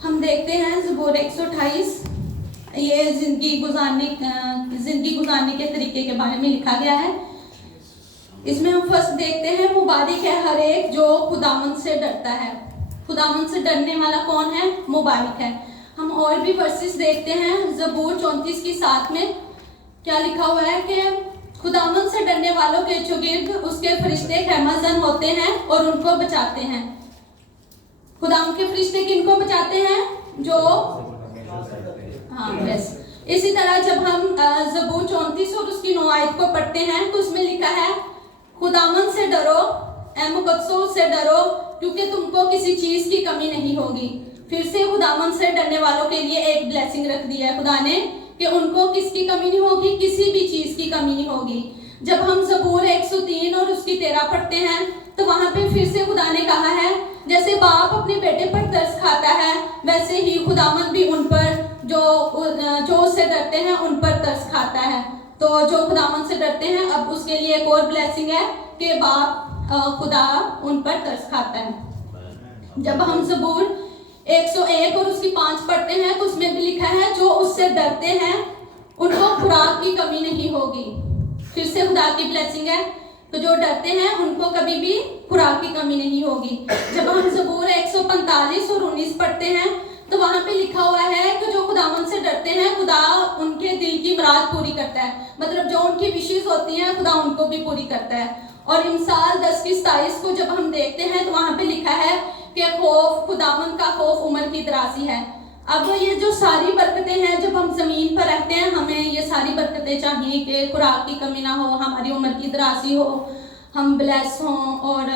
हम देखते हैं ज़बूर 128। ये जिंदगी गुजारने के तरीके के बारे में लिखा गया है। इसमें हम फर्स्ट देखते हैं, मुबारक है हर एक जो खुदावंद से डरता है। खुदावंद से डरने वाला कौन है? मुबारक है। हम और भी वर्सेस देखते हैं। ज़बूर 34 की 7 में क्या लिखा हुआ है कि खुदावंद से डरने वालों के चुगिर्द उसके फरिश्ते खैमाजन होते हैं और उनको बचाते हैं। खुदावंद के फरिश्ते किनको बचाते हैं? जो बस इसी तरह जब हम ज़बूर 34 और उसकी 9 आयत को पढ़ते हैं तो उसमें लिखा है, खुदावंद से डरो, ए मुकद्दसों से डरो, क्योंकि तुमको किसी चीज की कमी नहीं होगी। फिर से खुदावंद से डरने वालों के लिए एक ब्लेसिंग रख दिया है खुदा ने कि उनको किसकी कमी नहीं होगी? किसी भी चीज की कमी नहीं होगी। जब हम ज़बूर 103 और उसकी 13 पढ़ते हैं तो वहां पे फिर से खुदा ने कहा है, जैसे बाप अपने बेटे पर तरस खाता है वैसे ही खुदावंद भी उन पर जो उससे डरते हैं उन पर तरस खाता है। तो जो खुदावंद से डरते हैं, अब उसके लिए एक और ब्लेसिंग है कि बाप खुदा उन पर तरस खाता है। जब हम ज़बूर 101 और उसकी 5 पढ़ते हैं तो उसमें भी लिखा है, जो उससे डरते हैं उनको खुराक की कमी नहीं होगी। फिर से खुदा की ब्लेसिंग है, तो जो डरते हैं उनको कभी भी खुराक की कमी नहीं होगी। जब हम ज़बूर 145 और 19 पढ़ते हैं तो वहां पे लिखा हुआ है कि जो खुदावंद से डरते हैं खुदा उनके दिल की मुराद पूरी करता है। मतलब जो उनकी विशेष होती हैं खुदा उनको भी पूरी करता है। और इमसाल 10 की 27 को जब हम देखते हैं तो वहां पे लिखा है कि खौफ, खुदावंद का खौफ उम्र की दराजी है। अब ये जो सारी बरकतें हैं, जब हम जमीन पर रहते हैं हमें ये सारी बरकतें चाहिए कि खुराक की कमी ना हो, हमारी उम्र की दराजी हो, हम ब्लेस हों और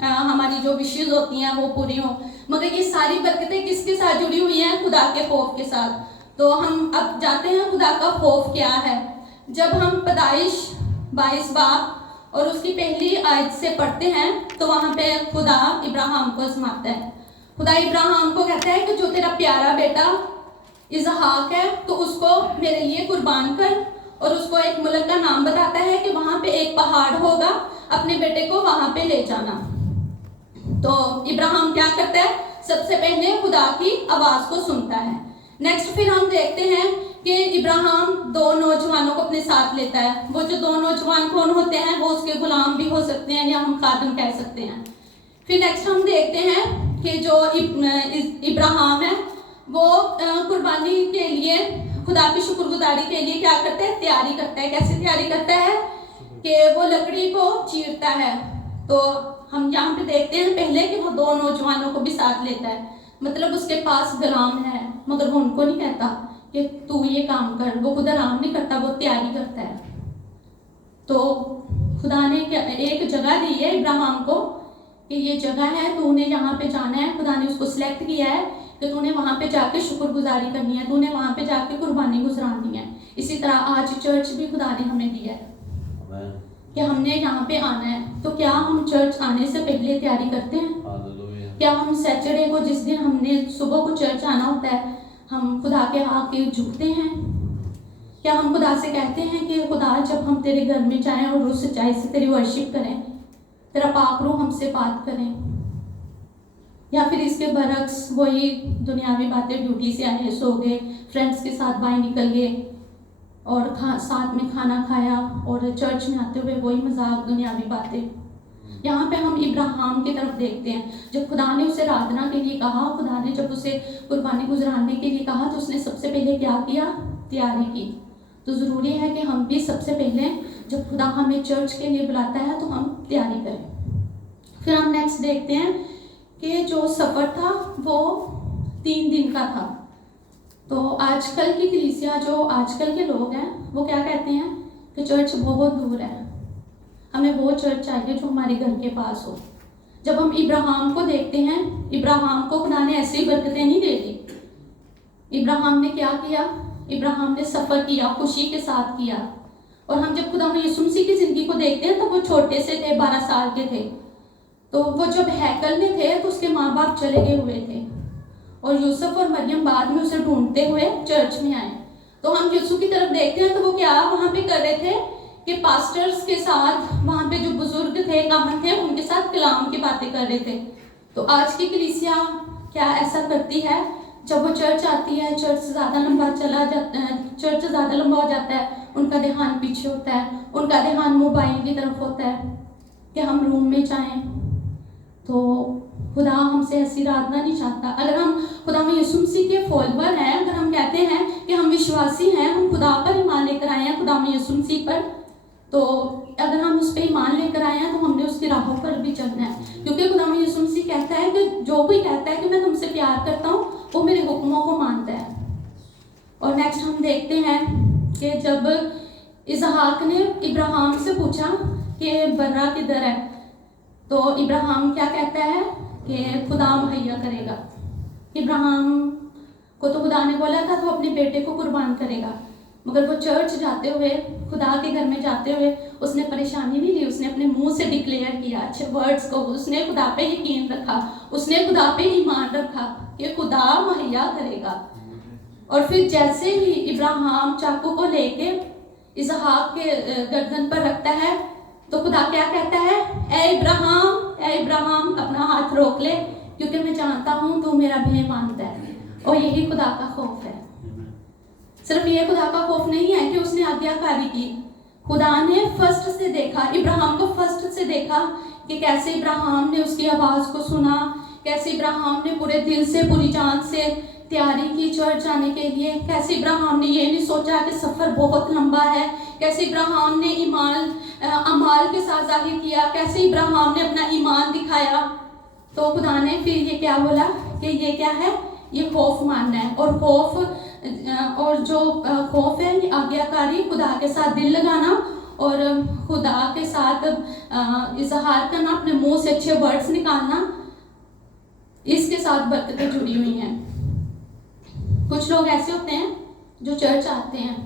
हमारी जो विशेष होती हैं वो पूरी हो। मगर ये सारी बरकतें किसके साथ जुड़ी हुई हैं? खुदा के खौफ के साथ। तो हम अब जाते हैं खुदा का खौफ क्या है। जब हम पैदाइश 22 बाब और उसकी पहली आयत से पढ़ते हैं तो वहां पे खुदा इब्राहिम को आजमाता है। खुदा इब्राहिम को कहता है कि जो तेरा प्यारा बेटा इसहाक है तो उसको मेरे लिए कुर्बान कर, और उसको एक मुल्क का नाम बताता है कि वहां पे एक पहाड़ होगा, अपने बेटे को वहां पे ले जाना। तो इब्राहिम क्या करता है? सबसे पहले खुदा की आवाज को सुनता है। नेक्स्ट फिर हम देखते हैं कि इब्राहिम 2 नौजवानों को अपने साथ लेता है। वो जो 2 नौजवान कौन होते हैं? वो उसके गुलाम भी हो सकते हैं या हम खादिम कह सकते हैं। फिर नेक्स्ट हम देखते हैं कि जो इब्राहिम है वो कुर्बानी के लिए, खुदा की शुक्रगुजारी के लिए क्या करता है? तैयारी करता है। कैसे तैयारी करता है? कि वो लकड़ी को चीरता है। तो हम यहाँ पे देखते हैं पहले कि वो 2 नौजवानों को भी साथ लेता है। मतलब उसके पास गुलाम है मगर वो उनको नहीं कहता कि तू ये काम कर, वो खुद आराम नहीं करता, वो तैयारी करता है। तो खुदा ने एक जगह दी है इब्राहिम को कि ये जगह है, तूने यहाँ पे जाना है। खुदा ने उसको सिलेक्ट किया है कि तूने वहाँ पे जाके शुक्रगुजारी करनी है, तूने वहाँ पे जाके कुर्बानी गुजरानी है। इसी तरह आज चर्च भी खुदा ने हमें दिया है कि हमने यहाँ पे आना है। तो क्या हम चर्च आने से पहले तैयारी करते हैं? क्या हम सैटरडे को, जिस दिन हमने सुबह को चर्च आना होता है, हम खुदा के आके झुकते हैं? क्या हम खुदा से कहते हैं कि खुदा जब हम तेरे घर में जाएं और उस सच्चाई से तेरी वर्शिप करें, तेरा पाक रूह हमसे बात करें? या फिर इसके बरक्स वही दुनियावी बातें, ड्यूटी से आए, सो गए, फ्रेंड्स के साथ बाहर निकल गए और साथ में खाना खाया और चर्च में आते हुए वही मजाक, दुनियावी बातें। यहाँ पे हम इब्राहिम की तरफ देखते हैं। जब खुदा ने उसे आराधना के लिए कहा, खुदा ने जब उसे कुर्बानी गुजराने के लिए कहा, तो उसने सबसे पहले क्या किया? तैयारी की। तो ज़रूरी है कि हम भी सबसे पहले जब खुदा हमें चर्च के लिए बुलाता है तो हम तैयारी करें। फिर हम नेक्स्ट देखते हैं कि जो सफ़र था वो 3 दिन का था। तो आजकल की कलीसिया, जो आजकल के लोग हैं, वो क्या कहते हैं कि चर्च बहुत दूर है, हमें वो चर्च चाहिए जो हमारे घर के पास हो। जब हम इब्राहिम को देखते हैं, इब्राहिम को खुदा ने ऐसी बरकतें नहीं दे दी। इब्राहिम ने क्या किया? इब्राहिम ने सफ़र किया, खुशी के साथ किया। और हम जब खुदा में यीशु मसीह की ज़िंदगी को देखते हैं तो वो छोटे से थे, 12 साल के थे। तो वो जब हैकल में थे तो उसके माँ बाप चले गए हुए थे और यूसुफ और मरियम बाद में उसे ढूंढते हुए चर्च में आए। तो हम यीशु की तरफ देखते हैं तो वो क्या वहाँ पे कर रहे थे कि पास्टर्स के साथ, वहाँ पे जो बुजुर्ग थे, काहन थे, उनके साथ कलाम की बातें कर रहे थे। तो आज की कलीसिया क्या ऐसा करती है, जब वो चर्च आती है, चर्च ज़्यादा लंबा हो जाता है, उनका ध्यान पीछे होता है, उनका ध्यान मोबाइल की तरफ होता है कि हम रूम में जाएं। तो खुदा हमसे ऐसी आराधना नहीं चाहता। अगर हम खुदा में यीशु मसीह के फॉलोवर हैं, अगर हम कहते हैं कि हम विश्वासी हैं, हम खुदा पर ईमान लेकर आए हैं, खुदा में यीशु मसीह पर, तो अगर हम उस पर ईमान लेकर आए हैं तो हमने उसकी राहों पर भी चलना है। क्योंकि खुदा में यीशु मसीह कहता है कि जो कोई कहता है कि मैं तुमसे प्यार करता हूँ, वो मेरे हुक्मों को मानता है। और नेक्स्ट हम देखते हैं कि जब इसहाक ने इब्राहिम से पूछा कि बर्रा किधर है, तो इब्राहिम क्या कहता है कि खुदा मुहैया करेगा। इब्राहिम को तो खुदा ने बोला था तो अपने बेटे को कुर्बान करेगा, मगर वो चर्च जाते हुए, खुदा के घर में जाते हुए उसने परेशानी नहीं ली, उसने अपने मुंह से डिक्लेयर किया अच्छे वर्ड्स को, उसने खुदा पे यकीन रखा, उसने खुदा पे ईमान रखा कि खुदा मुहैया करेगा। और फिर जैसे ही इब्राहिम चाकू को लेके इसहाक के गर्दन पर रखता है, तो खुदा क्या कहता है, ए इब्राहिम अपना हाथ रोक ले, क्योंकि मैं जानता हूँ तू मेरा भय मानता है। और यही खुदा का खौफ है। सिर्फ ये खुदा का खौफ नहीं है कि उसने आज्ञाकारी की, खुदा ने फर्स्ट से देखा, इब्राहिम को फर्स्ट से देखा कि कैसे इब्राहिम ने उसकी आवाज़ को सुना, कैसे इब्राहिम ने पूरे दिल से, पूरी जान से तैयारी की चर्च जाने के लिए, कैसे इब्राहिम ने ये नहीं सोचा कि सफ़र बहुत लंबा है, कैसे इब्राहिम ने अमाल के साथ जाहिर किया, कैसे इब्राहिम ने अपना ईमान दिखाया। तो खुदा ने फिर ये क्या बोला कि ये क्या है, ये खौफ मानना है। और जो खौफ है, ये आज्ञाकारी, खुदा के साथ दिल लगाना और खुदा के साथ इजहार करना, अपने मुंह से अच्छे वर्ड्स निकालना, इसके साथ बरकतें जुड़ी हुई हैं। कुछ लोग ऐसे होते हैं जो चर्च आते हैं,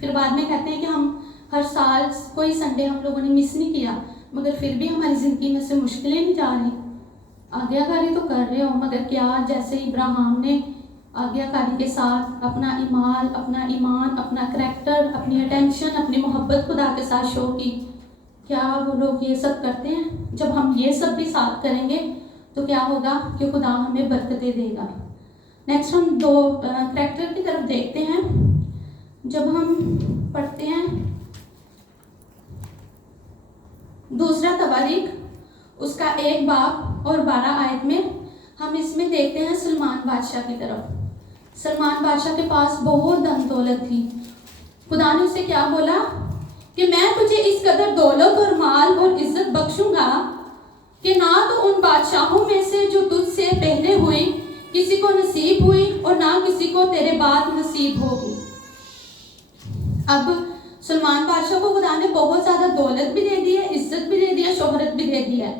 फिर बाद में कहते हैं कि हम हर साल कोई संडे हम लोगों ने मिस नहीं किया, मगर फिर भी हमारी ज़िंदगी में से मुश्किलें नहीं जा रही। आज्ञाकारी तो कर रहे हो, मगर क्या जैसे इब्राहिम ने आज्ञाकारी के साथ अपना ईमान, अपना करैक्टर, अपनी अटेंशन, अपनी मोहब्बत खुदा के साथ शो की, क्या वो लोग ये सब करते हैं? जब हम ये सब भी साथ करेंगे तो क्या होगा कि खुदा हमें बरकतें देगा। नेक्स्ट हम दो करैक्टर की तरफ देखते हैं। जब हम पढ़ते हैं दूसरा तवारीख उसका 1 बाब और 12 आयत में, हम इसमें देखते हैं सलमान बादशाह की तरफ। सलमान बादशाह के पास बहुत धन दौलत थी। खुदा ने उसे क्या बोला कि मैं तुझे इस कदर दौलत और माल और इज्जत बख्शूंगा कि ना तो उन बादशाहों में से जो तुझसे पहले हुई किसी को नसीब हुई और ना किसी को तेरे बाद नसीब होगी। अब सलमान बादशाह को खुदा ने बहुत ज़्यादा दौलत भी दे दी है, इज्जत भी दे दी है, शोहरत भी दे दी है,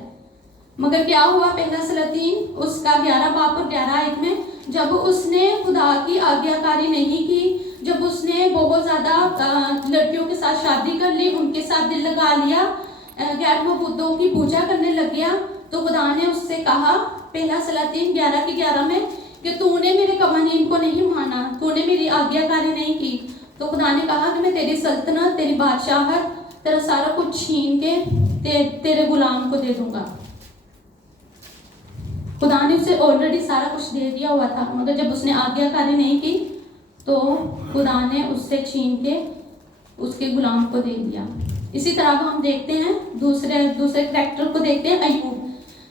मगर क्या हुआ? पहला सलातीन उसका 11 बाब और 11 आयत में, जब उसने खुदा की आज्ञाकारी नहीं की, जब उसने बहुत ज़्यादा लड़कियों के साथ शादी कर ली, उनके साथ दिल लगा लिया, गैर मबूदों की पूजा करने लग गया, तो खुदा ने उससे कहा पहला सलातीन 11 की 11 में कि तूने मेरे कवानीन को नहीं माना, तूने मेरी आज्ञाकारी नहीं की, तो खुदा ने कहा कि मैं तेरी सल्तनत, तेरी बादशाहत, तेरा सारा कुछ छीन के तेरे गुलाम को दे दूंगा। खुदा ने उसे ऑलरेडी सारा कुछ दे दिया हुआ था, मगर जब उसने आज्ञाकारी नहीं की तो खुदा ने उससे छीन के उसके गुलाम को दे दिया। इसी तरह हम देखते हैं दूसरे करैक्टर को देखते हैं, अय्यूब।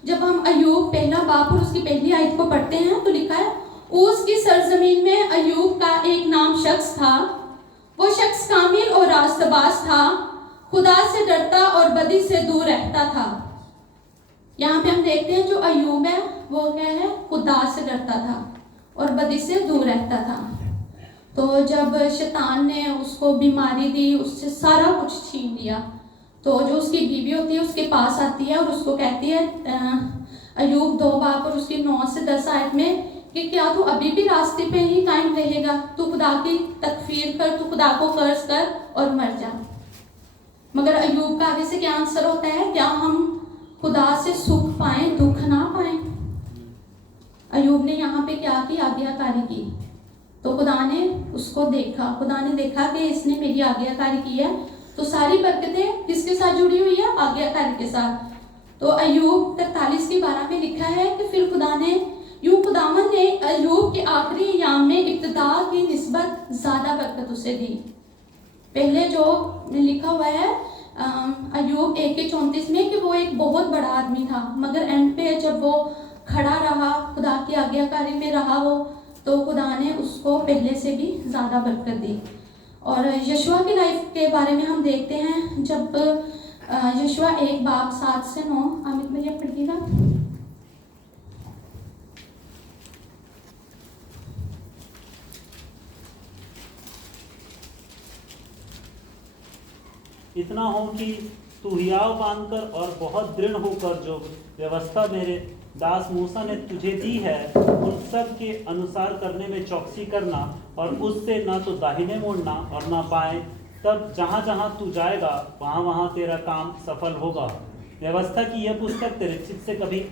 जब हम अय्यूब पहला बाब और उसकी पहली आयत को पढ़ते हैं तो लिखा है, उसकी सरजमीन में अय्यूब का एक नाम शख्स था, वो शख्स कामिल और रास्तबाज था, खुदा से डरता और बदी से दूर रहता था। यहाँ पे हम देखते हैं जो अय्यूब है वो क्या है, खुदा से डरता था और बदी से दूर रहता था। तो जब शैतान ने उसको बीमारी दी, उससे सारा कुछ छीन लिया, तो जो उसकी बीवी होती है उसके पास आती है और उसको कहती है अय्यूब 2 बाब और उसकी 9 से 10 आयत में कि क्या तू अभी भी रास्ते पे ही कायम रहेगा? तू खुदा की तकफीर कर, तू खुदा को कर्ज कर और मर जा। मगर अय्यूब का आगे से क्या आंसर होता है? क्या हम खुदा से सुख पाएं, दुख ना पाएं? अय्यूब ने यहाँ पे क्या की? आज्ञाकारी की। तो खुदा ने उसको देखा, खुदा ने देखा कि इसने मेरी आज्ञाकारी की है, तो सारी बरकतें किसके साथ जुड़ी हुई है? आज्ञाकारी के साथ। तो अय्यूब 43 की 12 में लिखा है कि फिर खुदा ने यूं खुदावन ने अय्यूब के आखिरी अय्याम में इब्तिदा की निस्बत ज़्यादा बरकत उसे दी। पहले जो लिखा हुआ है अय्यूब 1:34 में कि वो एक बहुत बड़ा आदमी था, मगर एंड पे जब वो खड़ा रहा, खुदा की आज्ञाकारी में रहा वो, तो खुदा ने उसको पहले से भी ज़्यादा बरकत दी। और यशुआ की लाइफ के बारे में हम देखते हैं, जब यशुआ 1:7-9, अमित भैया पढ़िएगा। इतना हो कि तू हियाव बांधकर और बहुत दृढ़ होकर जो व्यवस्था मेरे दास मूसा ने तुझे दी है उन सब के अनुसार करने में चौकसी करना, और उससे ना तो दाहिने मुड़ना और ना बाएं, तब जहाँ जहाँ तू जाएगा वहाँ वहाँ तेरा काम सफल होगा। व्यवस्था की यह पुस्तक तेरे चित्त से कभी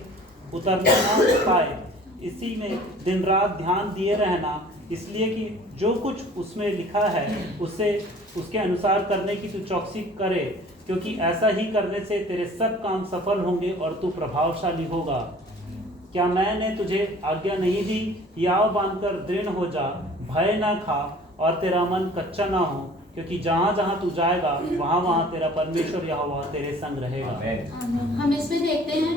उतरने ना पाए, इसी में दिन रात ध्यान दिए रहना, इसलिए कि जो कुछ उसमें लिखा है उसे उसके अनुसार करने की तू चौकसी करे, क्योंकि ऐसा ही करने से तेरे सब काम सफल होंगे और तू प्रभावशाली होगा। क्या मैंने तुझे आज्ञा नहीं दी? हियाव बांधकर दृढ़ हो जा, भय ना खा और तेरा मन कच्चा ना हो, क्योंकि जहाँ जहाँ तू जाएगा वहाँ वहाँ तेरा परमेश्वर यहोवा तेरे संग रहेगा। हम इसमें देखते हैं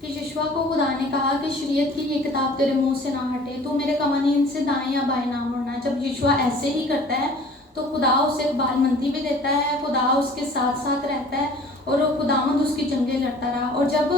कि यशुआ को खुदा ने कहा कि शरीयत की ये किताब तेरे मुंह से ना हटे, तो मेरे कवानीन से दाएं या बाएं ना मुड़ना। जब यशुआ ऐसे ही करता है तो खुदा उसे बालमंदी भी देता है, खुदा उसके साथ साथ रहता है और खुदावंद उसकी जंगें लड़ता रहा। और जब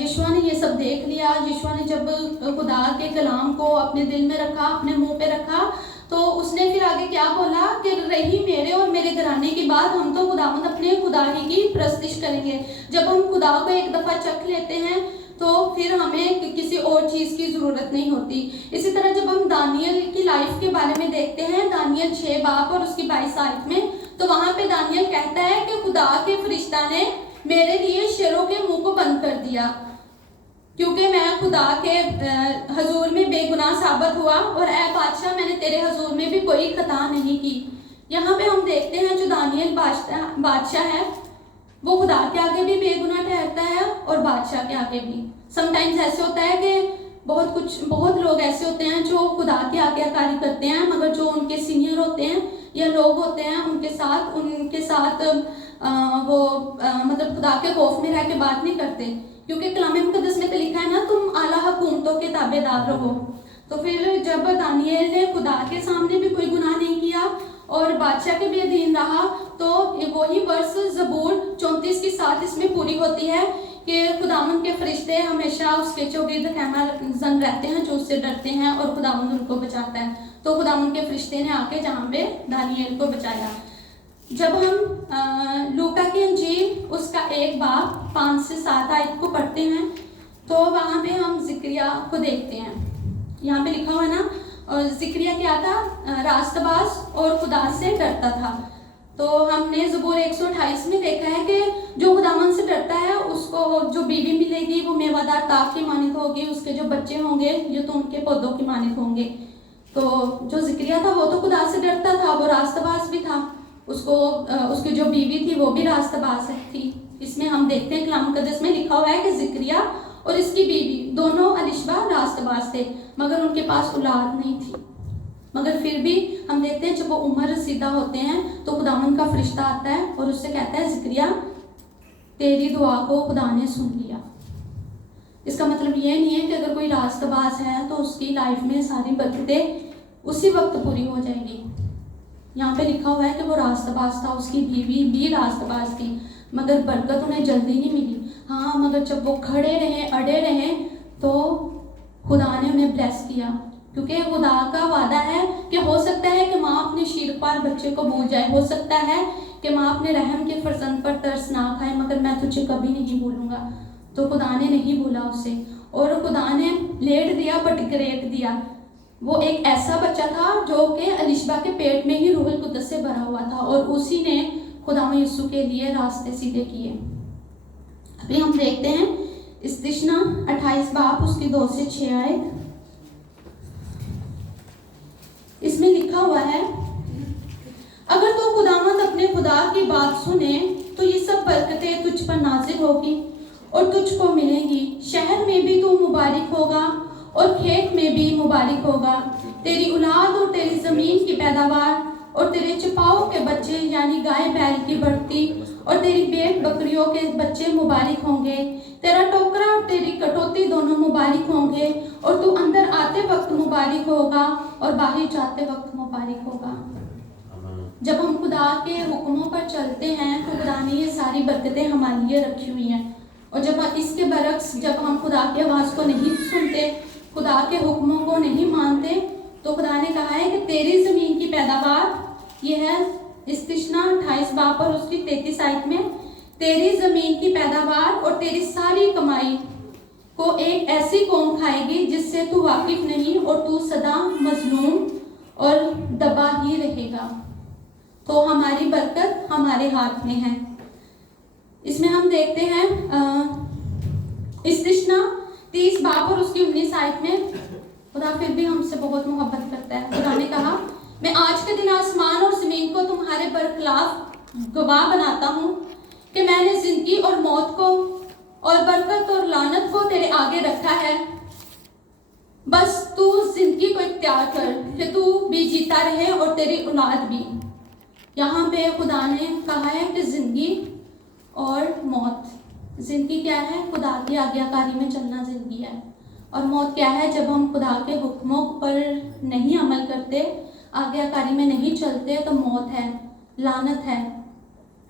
यशुआ ने ये सब देख लिया, यशुआ ने जब खुदा के कलाम को अपने दिल में रखा, अपने मुंह पे रखा, तो उसने फिर आगे क्या बोला कि रही मेरे और मेरे घराने की बात, हम तो खुदावंद अपने खुदा ही की प्रस्तिश करेंगे। जब हम खुदा को एक दफ़ा चख लेते हैं तो फिर हमें किसी और चीज़ की ज़रूरत नहीं होती। इसी तरह जब हम दानियल की लाइफ के बारे में देखते हैं, दानियल 6 बाब और उसकी 22 आयत में, तो वहाँ पे दानियल कहता है कि खुदा के फरिश्ता ने मेरे लिए शेरों के मुंह को बंद कर दिया, क्योंकि मैं खुदा के हजूर में बेगुनाह साबित हुआ, और ऐ बादशाह मैंने तेरे हजूर में भी कोई खता नहीं की। यहाँ पे हम देखते हैं जो दानियल बादशाह है वो खुदा के आगे भी बेगुनाह ठहरता है और बादशाह के आगे भी। समटाइम्स ऐसे होता है कि बहुत लोग ऐसे होते हैं जो खुदा की आज्ञाकारी करते हैं, मगर जो उनके सीनियर होते हैं या लोग होते हैं उनके साथ मतलब खुदा के खौफ में रह के बात नहीं करते, क्योंकि कलाम मुकद्दस में तो लिखा है ना, तुम आला हुकूमतों के ताबेदार रहो। तो फिर जब दानियल ने खुदा के सामने भी कोई गुनाह नहीं किया और बादशाह के भी अधीन रहा, तो वही वर्ष ज़बूर 34 की 7 इसमें पूरी होती है कि खुदावंद के फरिश्ते हमेशा उसके चौगिर्द खैमा जंग रहते हैं, जो उससे डरते हैं और खुदावंद उनको बचाता है। तो खुदावंद के फरिश्ते ने आके जहाँ पे दानियल को बचाया। जब हम लूका की अंजील उसका 1 बाब 5 से 7 आयत को पढ़ते हैं, तो वहाँ पे हम जिक्रिया को देखते हैं। यहाँ पे लिखा हुआ ना, और जिक्रिया क्या था? रास्तबाज और खुदा से डरता था। तो हमने ज़बूर 128 में देखा है कि जो खुदावंद से डरता है उसको जो बीवी मिलेगी वो मेवादार ताक की मानित होगी, उसके जो बच्चे होंगे ये तो उनके पौधों की मानित होंगे। तो जो जिक्रिया था वो तो खुदा से डरता था, वो रास्तबाज भी था, उसकी जो बीवी थी वो भी रास्तबाज थी। इसमें हम देखते हैं कलाम मुकद्दस में लिखा हुआ है कि जिक्रिया और इसकी बीवी दोनों अलिशबा रास्तबाज थे, मगर उनके पास औलाद नहीं थी। मगर फिर भी हम देखते हैं जब वो उम्र रसीदा होते हैं तो खुदावंद का फरिश्ता आता है और उससे कहता है, जिक्रिया तेरी दुआ को खुदा ने सुन लिया। इसका मतलब ये नहीं है कि अगर कोई रास्तबाज है तो उसकी लाइफ में सारी बरकतें उसी वक्त पूरी हो जाएगी। यहाँ पे लिखा हुआ है कि वो रास्तबाज था, उसकी बीवी भी रास्तबाज थी, मगर बरकत उन्हें जल्दी नहीं मिली। हाँ, मगर जब वो खड़े रहे, अड़े रहे, तो खुदा ने उन्हें ब्लेस किया, क्योंकि खुदा का वादा है कि हो सकता है कि माँ अपने शीरपार बच्चे को भूल जाए, हो सकता है कि माँ अपने रहम के फरजंद पर तरस ना खाए, मगर मैं तुझे कभी नहीं भूलूंगा। तो खुदा ने नहीं भूला उसे, और खुदा ने लेट दिया बट ग्रेट दिया। वो एक ऐसा बच्चा था जो कि अलिशबा के पेट में ही रूहुल कुद्दस से भरा हुआ था, और उसी ने खुदा यीशु के लिए रास्ते सीधे किए। अभी हम देखते हैं इस्तिशना 28 बाब उसकी 2 से 6 आयत। इसमें लिखा हुआ है, अगर तो खुदावंद अपने खुदा की बात सुने तो ये सब बरकतें तुझ पर नाजिल होगी और तुझको मिलेंगी। शहर में भी तू मुबारक होगा और खेत में भी मुबारक होगा। तेरी औलाद और तेरी जमीन की पैदावार और तेरे चपाओं के बच्चे यानी गाय बैल की बढ़ती और तेरी भेड़ बकरियों के बच्चे मुबारक होंगे। तेरा टोकरा और तेरी कटौती दोनों मुबारक होंगे और तू अंदर आते वक्त मुबारक होगा और बाहर जाते वक्त मुबारक होगा। जब हम खुदा के हुक्मों पर चलते हैं तो खुदा ने ये सारी बरकतें हमारे लिए रखी हुई हैं। और जब इसके बरक्स जब हम खुदा की आवाज़ को नहीं सुनते, खुदा के हुक्मों को नहीं मानते, तो खुदा ने कहा है कि तेरी ज़मीन की पैदावार, ये है इस्तिशना 28 बाब और उसकी 33 आयत में, तेरी ज़मीन की पैदावार और तेरी सारी कमाई को एक ऐसी कौम खाएगी जिससे तू वाकिफ नहीं और तू सदा मजलूम और दबा ही रहेगा। तो हमारी बरकत हमारे हाथ में है। इसमें हम देखते हैं इस्तिशना 30 बाब और उसकी 19 आयत में खुदा फिर भी हमसे बहुत मोहब्बत करता है। खुदा ने कहा, मैं आज के दिन आसमान और ज़मीन को तुम्हारे बरखिलाफ गवाह बनाता हूँ कि मैंने जिंदगी और मौत को और बरकत और लानत को तेरे आगे रखा है। बस तू जिंदगी को इख्तियार कर कि तू भी जीता रहे और तेरी औलाद भी। यहाँ पे खुदा ने कहा है कि जिंदगी और मौत, जिंदगी क्या है? खुदा की आज्ञाकारी में चलना जिंदगी है। और मौत क्या है? जब हम खुदा के हुक्मों पर नहीं अमल करते, आज्ञाकारी में नहीं चलते, तो मौत है, लानत है।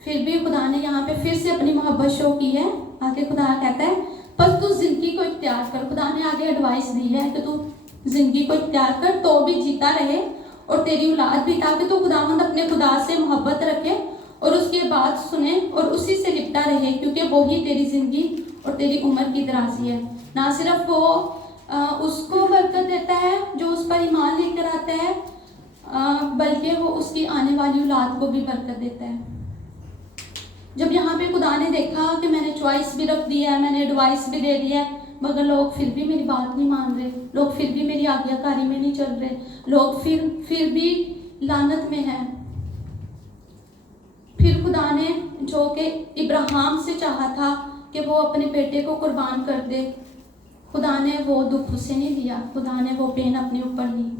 फिर भी खुदा ने यहाँ पे फिर से अपनी मोहब्बत शो की है। आगे खुदा कहता है, बस तू जिंदगी को इख्तियार कर। खुदा ने आगे एडवाइस दी है कि तू जिंदगी को इख्तियार कर तो भी जीता रहे और तेरी औलाद भी, ताकि तू खुदावंद अपने खुदा से मोहब्बत रखे और उसकी बात सुने और उसी से लिपटा रहे, क्योंकि वो ही तेरी ज़िंदगी और तेरी उम्र की दराजी है। ना सिर्फ वो उसको बरकत देता है जो उस पर ईमान लेकर आता है, बल्कि वो उसकी आने वाली औलाद को भी बरकत देता है। जब यहाँ पे खुदा ने देखा कि मैंने चॉइस भी रख दी है, मैंने एडवाइस भी दे दी है, मगर लोग फिर भी मेरी बात नहीं मान रहे, लोग फिर भी मेरी आज्ञाकारी में नहीं चल रहे, लोग फिर भी लानत में हैं। फिर खुदा ने जो कि इब्राहिम से चाहा था कि वो अपने बेटे को कुर्बान कर दे, खुदा ने वो दुख उसे नहीं दिया, खुदा ने वो पेन अपने ऊपर ली।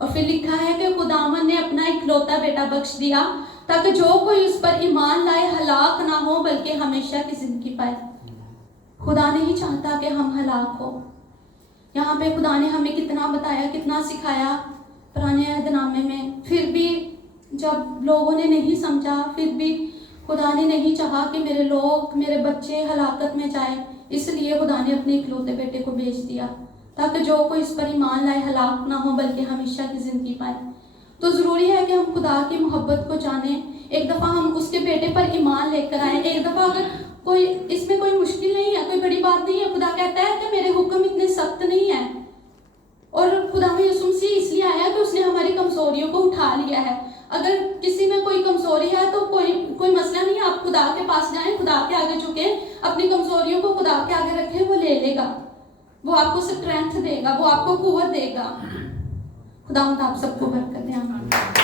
और फिर लिखा है कि खुदावन ने अपना इकलौता बेटा बख्श दिया ताकि जो कोई उस पर ईमान लाए हलाक ना हो बल्कि हमेशा की जिंदगी पाए। खुदा नहीं चाहता कि हम हलाक हो। यहाँ पे खुदा ने हमें कितना बताया, कितना सिखाया पुराने अहदनामे में, फिर भी जब लोगों ने नहीं समझा, फिर भी खुदा ने नहीं चाहा कि मेरे लोग, मेरे बच्चे हलाकत में जाए, इसलिए खुदा ने अपने इकलौते बेटे को भेज दिया ताकि जो कोई इस पर ईमान लाए हलाक ना हो बल्कि हमेशा की ज़िंदगी पाए। तो ज़रूरी है कि हम खुदा की मोहब्बत को जानें। एक दफ़ा हम उसके बेटे पर ईमान लेकर आए। एक दफ़ा अगर कोई, इसमें कोई मुश्किल नहीं है, कोई बड़ी बात नहीं है। खुदा कहता है कि मेरे हुक्म इतने सख्त नहीं है। और खुदा में यीशु मसीह इसलिए आया कि उसने हमारी कमज़ोरियों को उठा लिया है। अगर किसी में कोई कमज़ोरी है तो कोई मसला नहीं है, आप खुदा के पास जाएं, खुदा के आगे झुके, अपनी कमज़ोरियों को खुदा के आगे रखें, वो ले लेगा, वो आपको स्ट्रेंथ देगा, वो आपको कुव्वत देगा। खुदा आप सबको बरकत दे।